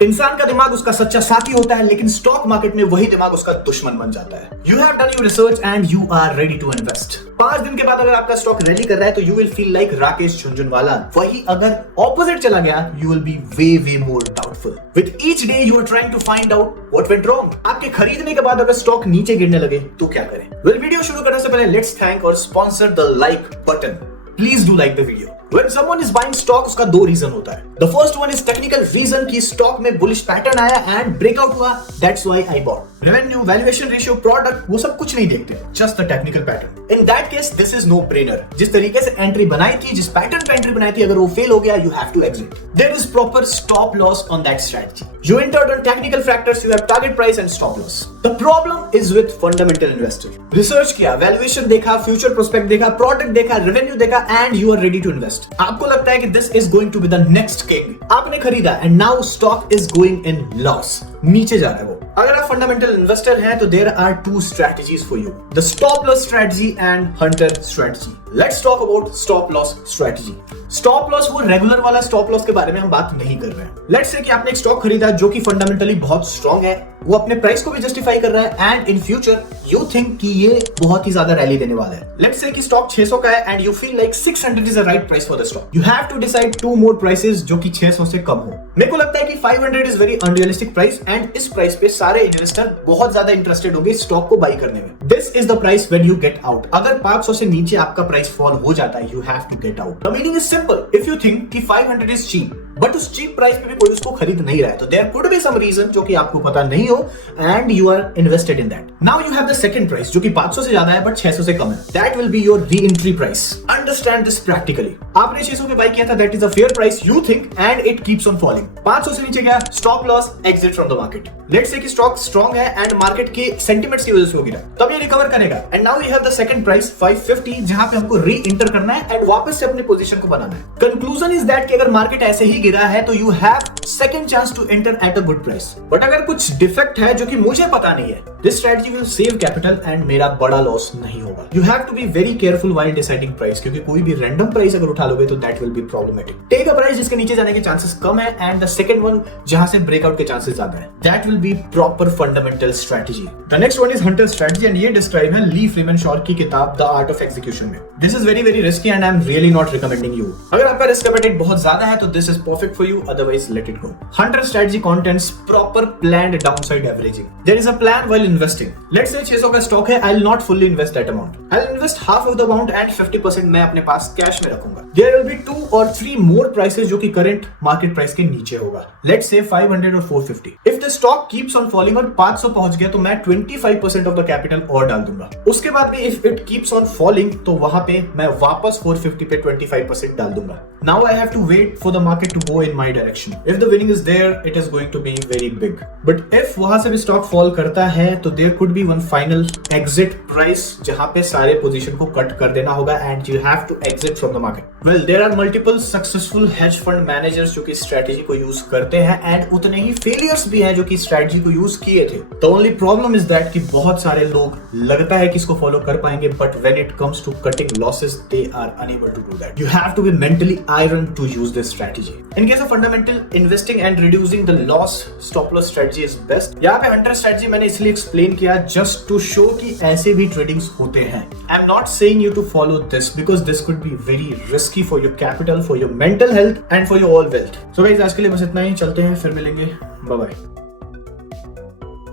इंसान का दिमाग उसका सच्चा साथी होता है, लेकिन स्टॉक मार्केट में वही दिमाग उसका दुश्मन बन जाता है। You have done your research and you are ready to invest. 5 दिन के बाद अगर आपका स्टॉक रैली कर रहा है तो you will feel like Rakesh Jhunjhunwala. वही अगर ऑपोजिट चला गया, you will be way more doubtful. With each day you are trying to find out what went wrong. आपके खरीदने के बाद अगर स्टॉक नीचे गिरने लगे तो क्या करें? वेल, वीडियो शुरू करने से पहले लेट्स थैंक और sponsor the like button. Please do like the video. When someone is buying stock, उसका 2 रीजन होता है। The first one is technical reason कि स्टॉक में बुलिश पैटर्न आया एंड ब्रेकआउट हुआ, that's why I bought. Revenue, valuation ratio, product, वो सब कुछ नहीं देखते, just the technical pattern. In that case, this is no brainer. जिस तरीके से एंट्री बनाई थी, जिस पैटर्न पे एंट्री बनाई थी, अगर वो फेल हो गया, you have to exit. There is proper stop loss on that strategy. You entered on technical factors, you have target price and stop loss. The problem is with fundamental investor. Research किया, valuation देखा, future prospect देखा, product देखा, revenue देखा, and you are ready to invest. आपको लगता है कि this is going to be the next king. आपने खरीदा and now stock is going in loss, नीचे जा रहा है वो। अगर आप फंडामेंटल इन्वेस्टर हैं तो there are 2 strategies for you, the stop loss strategy and hunter strategy. Let's talk about stop loss strategy. Stop loss, वो रेगुलर वाला स्टॉप लॉस के बारे में हम बात नहीं कर रहे हैं। लेट्स से कि आपने एक स्टॉक खरीदा जो कि फंडामेंटली बहुत स्ट्रांग है, वो अपने प्राइस को भी जस्टिफाई कर रहा है and in future you think कि ये बहुत ही ज्यादा रैली देने वाला है। लेट्स से कि स्टॉक 600 का है and you feel like 600 is the right price for the stock. You have to decide 2 more prices जो कि 600 से कम हो। मेरे को लगता है कि 500 is very unrealistic price and इस प्राइस पे सारे इन्वेस्टर बहुत ज्यादा इंटरेस्टेड होंगे स्टॉक को बाई करने में। This is the price when you get out. अगर 500 से नीचे आपका प्राइस फॉल हो जाता है, you have to get out. The meaning is simple, if you think कि 500 इज चीप बट उस चीप प्राइस पे भी कोई उसको खरीद नहीं रहा है, तो there could be some reason जो कि आपको पता नहीं हो and you are invested in that. Now you have the second price जो कि 500 से ज्यादा है बट 600 से कम है। That will be your re entry price. Understand this practically. आपने 600 पे बाय किया था, that is a fair price you think and it keeps on falling. 500 से नीचे गया, stop loss, exit from the market. Let's say कि stock strong है and market के सेंटिमेंट्स की वजह से हो गिरा, तब ये रिकवर करेगा and now you have the second price 550 जहां पे हमको री एंटर करना है एंड वापस से अपनी पोजीशन को बनाना है। कंक्लूजन इज दैट कि अगर मार्केट ऐसे ही गिरा है तो you have second chance to enter at a good price. But अगर कुछ डिफेक्ट है जो कि मुझे पता नहीं है, this strategy will save capital and मेरा बड़ा लॉस नहीं होगा। You have to be very careful while deciding price, क्योंकि कोई भी रैंडम प्राइस अगर उठा लोगे तो that will be problematic. Take a price जिसके नीचे जाने के चांसेस कम है एंड द सेकंड वन जहां से ब्रेकआउट के चांसेस ज्यादा है। That will B proper fundamental strategy. The next one is Hunter strategy and ये डिस्क्राइब है ली फ्रीमैन शॉ की किताब द आर्ट ऑफ एग्जीक्यूशन में। This is very risky and I am really not recommending you. अगर आपका risk appetite बहुत ज्यादा है तो this is perfect for you, otherwise let it go. Hunter strategy contents proper planned downside averaging. There is a plan while investing. Let's say 600 का stock है, I'll not fully invest that amount. I'll invest half of the amount and 50% मैं अपने पास cash में रखूंगा। There will be 2 or 3 more prices जो कि current market price के नीचे होगा। Let's say 500 और 450. If the stock keeps on falling और 500 पहुंच गया तो मैं 25% of the capital और डाल दूंगा। उसके बाद में if it keeps on falling तो वहां पे मैं वापस 450 पे 25% डाल दूंगा। Now I have to wait for the market to go in my direction. If the winning is there, it is going to be very big. But if वहां से भी स्टॉक फॉल करता है तो there could be one final exit price जहां पे सारे position को कट कर देना होगा and you have to exit from the market. Well, there are multiple successful hedge fund managers जो कि स्ट्रेटजी को यूज करते हैं and उतने ही फेलियर्स भी हैं जो कि स्ट्रेटजी को यूज किए थे। The only problem is that कि बहुत सारे लोग लगता है कि इसको फॉलो कर पाएंगे but when it comes to cutting losses they are unable to do that. You have to be mentally iron to use this strategy. In case of fundamental investing and reducing the loss, stop loss strategy is best. यहाँ पे hunter strategy मैंने इसलिए explain किया just to show कि ऐसे भी tradings होते हैं. I'm not saying you to follow this because this could be very risky for your capital, for your mental health and for your all wealth. So guys, आज के लिए बस इतना ही, चलते हैं, फिर मिलेंगे, bye bye.